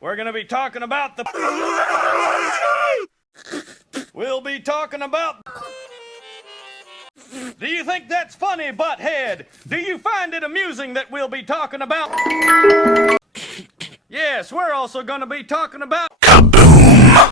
We're gonna be talking about the... We'll be talking about... Do you think that's funny, butthead? Do you find it amusing that we'll be talking about... Yes, we're also gonna be talking about... Kaboom!